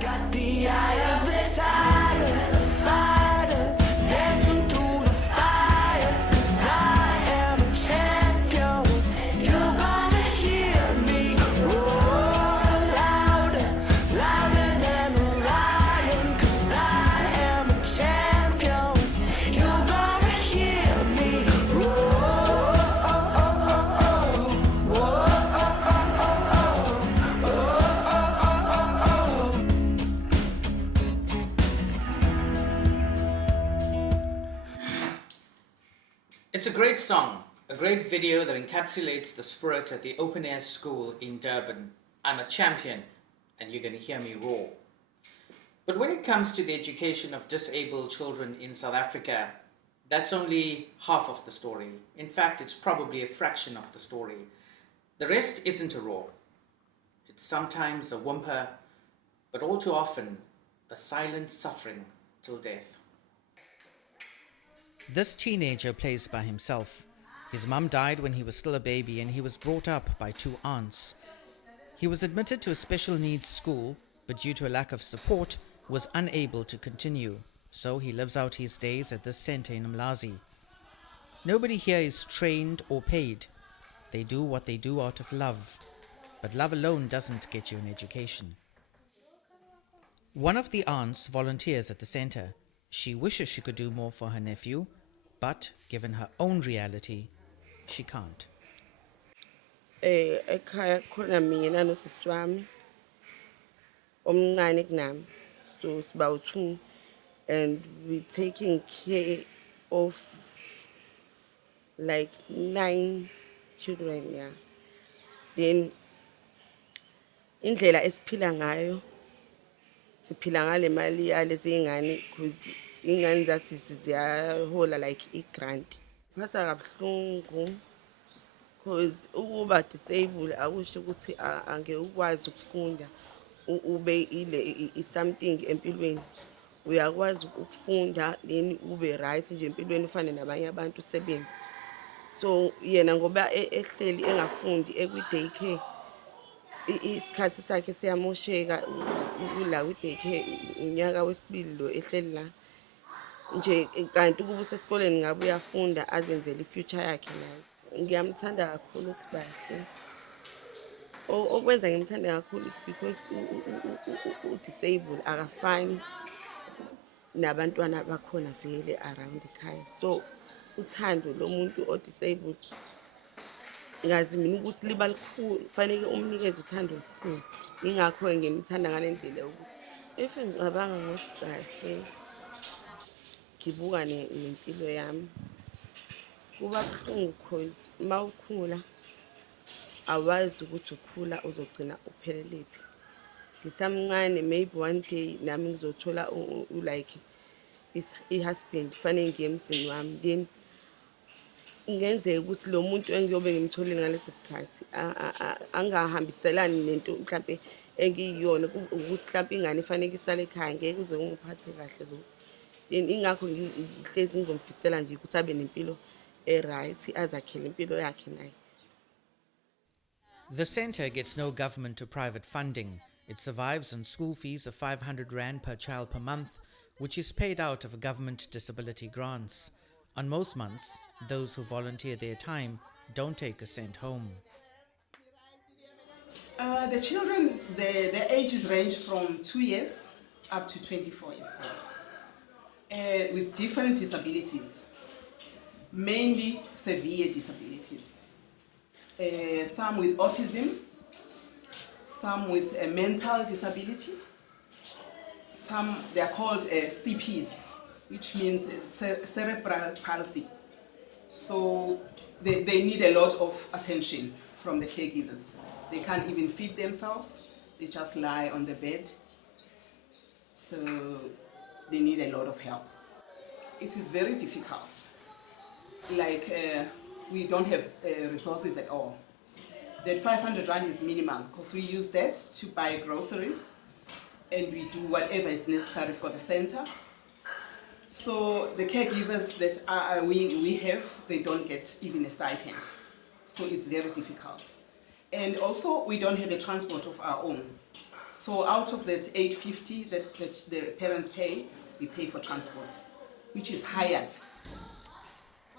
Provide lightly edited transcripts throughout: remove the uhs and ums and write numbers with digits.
Got the eye of the tiger, a fighter, dancing through the fire. 'Cause I am a champion. You're gonna hear me roar louder, louder than a lion. 'Cause I am a champion. You're gonna hear me roar. It's a great song, a great video that encapsulates the spirit at the open air school in Durban. I'm a champion, and you're going to hear me roar. But when it comes to the education of disabled children in South Africa, that's only half of the story. In fact, it's probably a fraction of the story. The rest isn't a roar. It's sometimes a whimper, but all too often, a silent suffering till death. This teenager plays by himself. His mum died when he was still a baby and he was brought up by two aunts. He was admitted to a special needs school, but due to a lack of support, was unable to continue. So he lives out his days at this centre in Mlazi. Nobody here is trained or paid. They do what they do out of love. But love alone doesn't get you an education. One of the aunts volunteers at the centre. She wishes she could do more for her nephew, but given her own reality, she can't. Ekhaya khona mina nosisi wami omncane kunami, so siba two, and we're taking care of like 9 children, yeah. Then indlela esiphila ngayo, siphila ngale mali yalezi ingane, because ingane zathi ziyahola like i-grant. Phasa kabuhlungu because ukuba disabled akusho ukuthi angeke ukwazi ukufunda ube ile something empilweni. Uyakwazi ukufunda then ube right nje empilweni ufane nabanye abantu usebenze. So yena ngoba ehleli engafundi ekwi-daycare, isikhathi sakhe siyamosheka ula kwi-daycare unyaka wesibili lo ehleli la. Nje kanti ukuba usesikoleni ngabe uyafunda azenzele i-future yakhe naye. Ngiyamthanda kakhulu uSibahle. Okwenza ngimthande kakhulu is because u-disabled akafani nabantwana bakhona vele around ekhaya. So uthando lomuntu o-disabled ngazi mina ukuthi liba likhulu, kufanele umnikeze uthando olukhulu. Ingakho ngimthanda ngale ndlela ukuthi if ngicabanga ngoSibahle ngibuka nempilo yami kuba buhlungu because uma ukhula awazi ukuthi ukhula uzogcina upheleliphi. Ngisamncane maybe one day nami ngizothola like i-husband fanele ngiye emzini wami, then ngenzeka ukuthi lo muntu engiyobe ngimtholile ngaleso sikhathi angahambiselani nento mhlambe engiyiyona, ukuthi mhlambe ingane ifanele isale ekhaya ngeke uze ungiphathe kahle lo. Then ingakho ngihlezi ngizomfisela nje ukuthi abe nempilo right, azakhele impilo yakhe naye. The centre gets no government or private funding. It survives on school fees of 500 Rand per child per month, which is paid out of government disability grants. On most months, those who volunteer their time don't take a cent home. The children, the ages range from 2 years up to 24 years old, with different disabilities, mainly severe disabilities. Some with autism, some with a mental disability, some they are called CPs, which means cerebral palsy. So they need a lot of attention from the caregivers. They can't even feed themselves, they just lie on the bed. So they need a lot of help. It is very difficult. Like we don't have resources at all. That 500 Rand is minimal because we use that to buy groceries and we do whatever is necessary for the center. So the caregivers that we have, they don't get even a stipend. So it's very difficult. And also we don't have a transport of our own. So out of that 850 that the parents pay, we pay for transport, which is hired.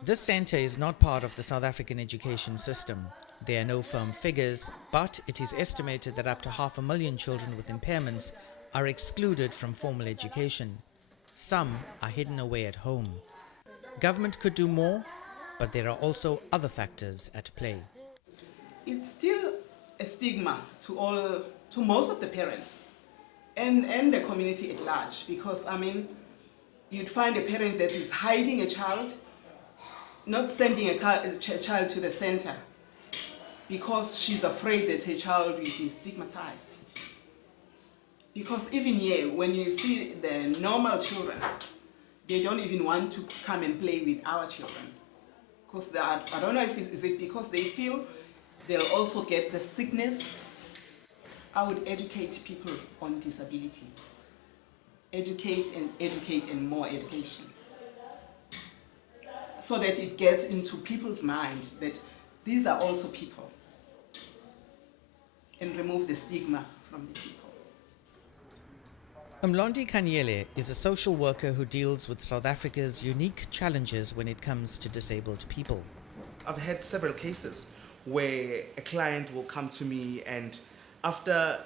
This centre is not part of the South African education system. There are no firm figures, but it is estimated that up to 500,000 children with impairments are excluded from formal education. Some are hidden away at home. Government could do more, but there are also other factors at play. It's still a stigma to most of the parents and the community at large, because I mean, you'd find a parent that is hiding a child, not sending a child to the center because she's afraid that her child will be stigmatized. Because even here, when you see the normal children, they don't even want to come and play with our children. Because I don't know if is it because they feel they'll also get the sickness. I would educate people on disability. Educate and more education. So that it gets into people's mind that these are also people. And remove the stigma from the people. Umlondi Kanyele is a social worker who deals with South Africa's unique challenges when it comes to disabled people. I've had several cases where a client will come to me, and after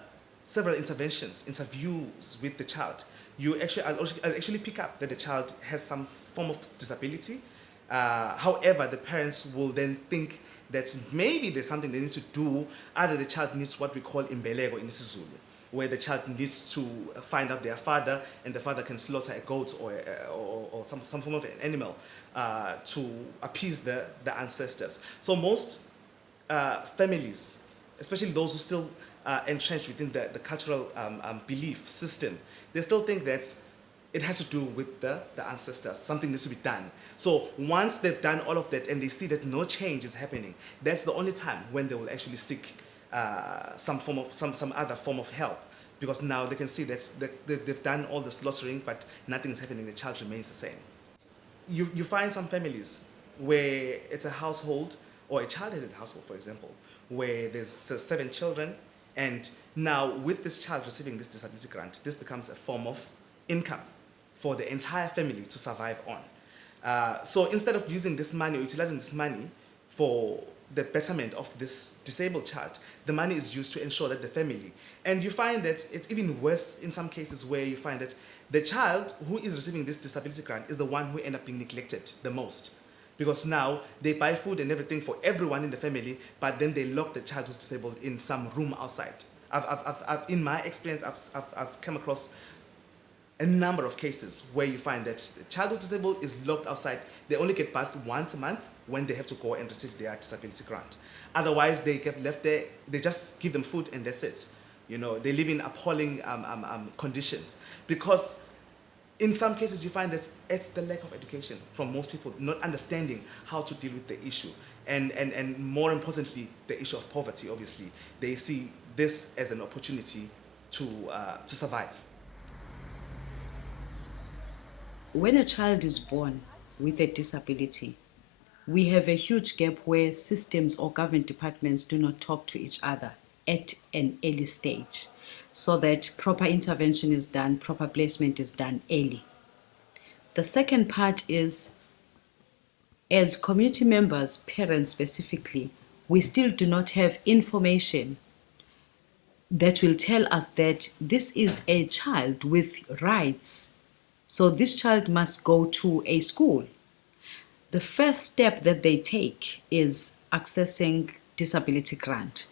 several interviews with the child, I'll actually pick up that the child has some form of disability. However, the parents will then think that maybe there's something they need to do. Either the child needs what we call imbeleko in isiZulu, where the child needs to find out their father, and the father can slaughter a goat or some form of an animal to appease the ancestors. So most families, especially those who still entrenched within the cultural belief system, they still think that it has to do with the ancestors. Something needs to be done. So once they've done all of that and they see that no change is happening, that's the only time when they will actually seek some other form of help, because now they can see that they've done all the slaughtering, but nothing is happening. The child remains the same. You find some families where it's a household, or a child-headed household, for example, where there's 7 children, and now with this child receiving this disability grant, this becomes a form of income for the entire family to survive on. So instead of using this money or utilizing this money for the betterment of this disabled child, the money is used to ensure that the family, and you find that it's even worse in some cases where you find that the child who is receiving this disability grant is the one who ends up being neglected the most. Because now they buy food and everything for everyone in the family, but then they lock the child who's disabled in some room outside. In my experience, I've come across a number of cases where you find that the child who's disabled is locked outside. They only get bathed once a month when they have to go and receive their disability grant. Otherwise, they get left there. They just give them food and that's it. You know, they live in appalling conditions, because in some cases you find that it's the lack of education from most people, not understanding how to deal with the issue, and more importantly, the issue of poverty. Obviously, they see this as an opportunity to survive. When a child is born with a disability, we have a huge gap where systems or government departments do not talk to each other at an early stage, so that proper intervention is done, proper placement is done early. The second part is, as community members, parents specifically, we still do not have information that will tell us that this is a child with rights. So this child must go to a school. The first step that they take is accessing disability grant.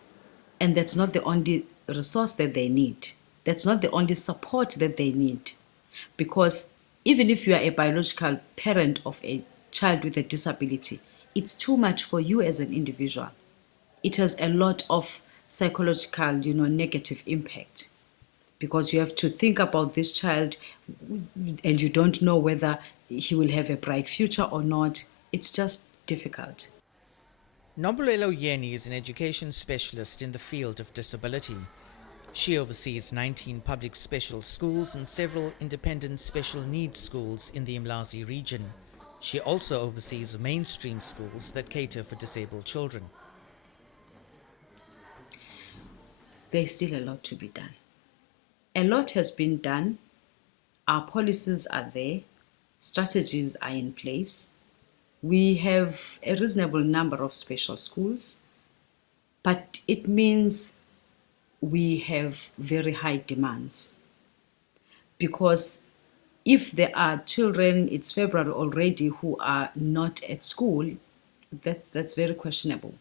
And that's not the only resource that they need. That's not the only support that they need. Because even if you are a biological parent of a child with a disability, it's too much for you as an individual. It has a lot of psychological, negative impact. Because you have to think about this child and you don't know whether he will have a bright future or not. It's just difficult. Nombulelo Yeni is an education specialist in the field of disability. She oversees 19 public special schools and several independent special needs schools in the Mlazi region. She also oversees mainstream schools that cater for disabled children. There's still a lot to be done. A lot has been done. Our policies are there, strategies are in place. We have a reasonable number of special schools, but it means we have very high demands. Because if there are children, it's February already, who are not at school, that's very questionable.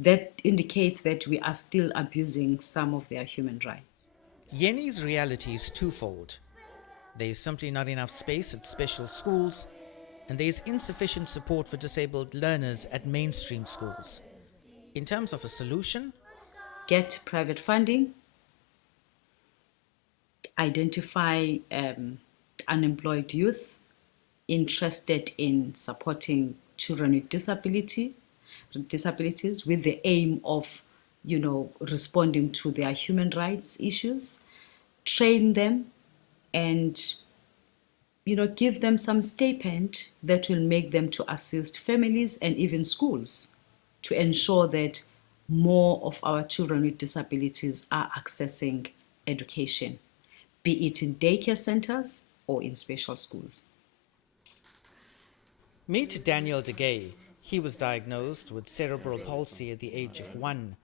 That indicates that we are still abusing some of their human rights. Yeni's reality is twofold. There is simply not enough space at special schools, and there is insufficient support for disabled learners at mainstream schools. In terms of a solution, Get private funding, identify unemployed youth interested in supporting children with disabilities with the aim of, responding to their human rights issues, train them, and give them some stipend that will make them to assist families and even schools to ensure that more of our children with disabilities are accessing education, be it in daycare centers or in special schools. meet Daniel De Gay. He was diagnosed with cerebral palsy at the age of 1.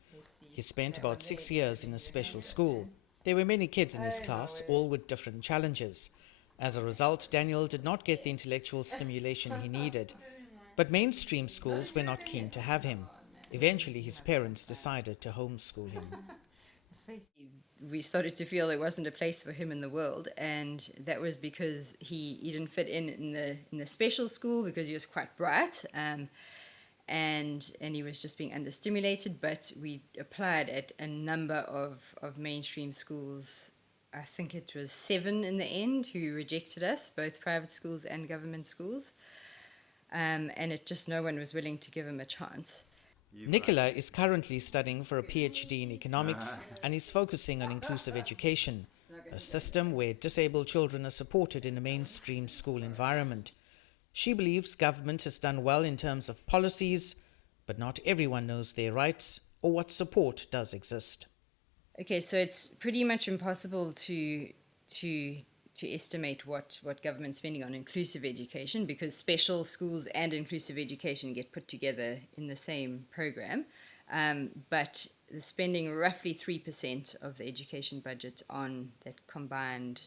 He spent about 6 years in a special school. There were many kids in his class, all with different challenges. As a result, Daniel did not get the intellectual stimulation he needed. But mainstream schools were not keen to have him. Eventually, his parents decided to homeschool him. We started to feel there wasn't a place for him in the world, and that was because he didn't fit in the special school because he was quite bright, and he was just being understimulated. But we applied at a number of mainstream schools. I think it was 7 in the end who rejected us, both private schools and government schools, and no one was willing to give him a chance. Nicola is currently studying for a PhD in economics and is focusing on inclusive education, a system where disabled children are supported in a mainstream school environment. She believes government has done well in terms of policies, but not everyone knows their rights or what support does exist. Okay, so it's pretty much impossible to estimate what government's spending on inclusive education, because special schools and inclusive education get put together in the same program. But they're spending roughly 3% of the education budget on that combined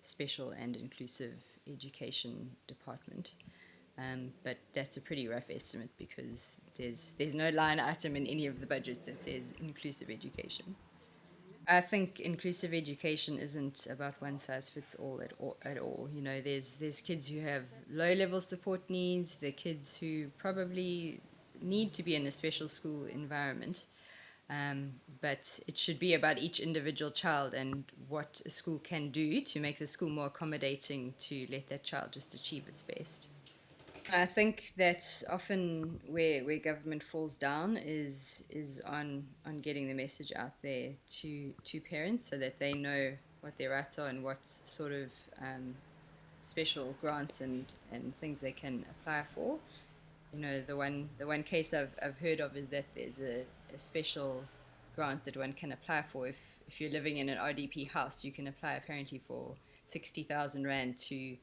special and inclusive education department. But that's a pretty rough estimate because there's no line item in any of the budgets that says inclusive education. I think inclusive education isn't about one size fits all at all. There's kids who have low-level support needs. There are kids who probably need to be in a special school environment. But it should be about each individual child and what a school can do to make the school more accommodating to let that child just achieve its best. I think that often where government falls down is on getting the message out there to parents so that they know what their rights are and what sort of special grants and things they can apply for. The one case I've heard of is that there's a special grant that one can apply for if you're living in an RDP house. You can apply apparently for 60,000 Rand to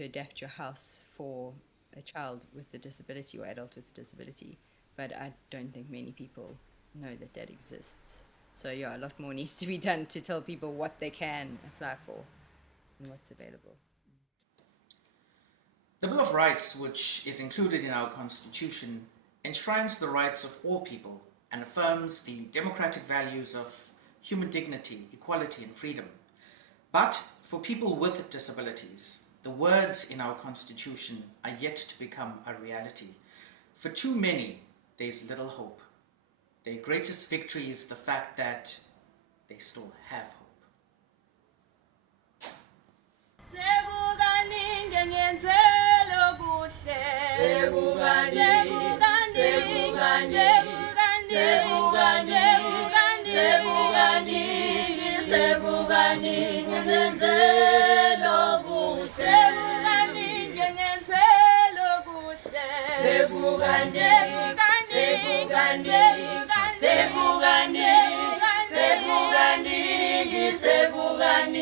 adapt your house for a child with a disability or adult with a disability, but I don't think many people know that exists. So a lot more needs to be done to tell people what they can apply for and what's available. The Bill of Rights, which is included in our Constitution, enshrines the rights of all people and affirms the democratic values of human dignity, equality and freedom. But for people with disabilities, the words in our Constitution are yet to become a reality. For too many, there's little hope. Their greatest victory is the fact that they still have hope. Sebugani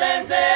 sense.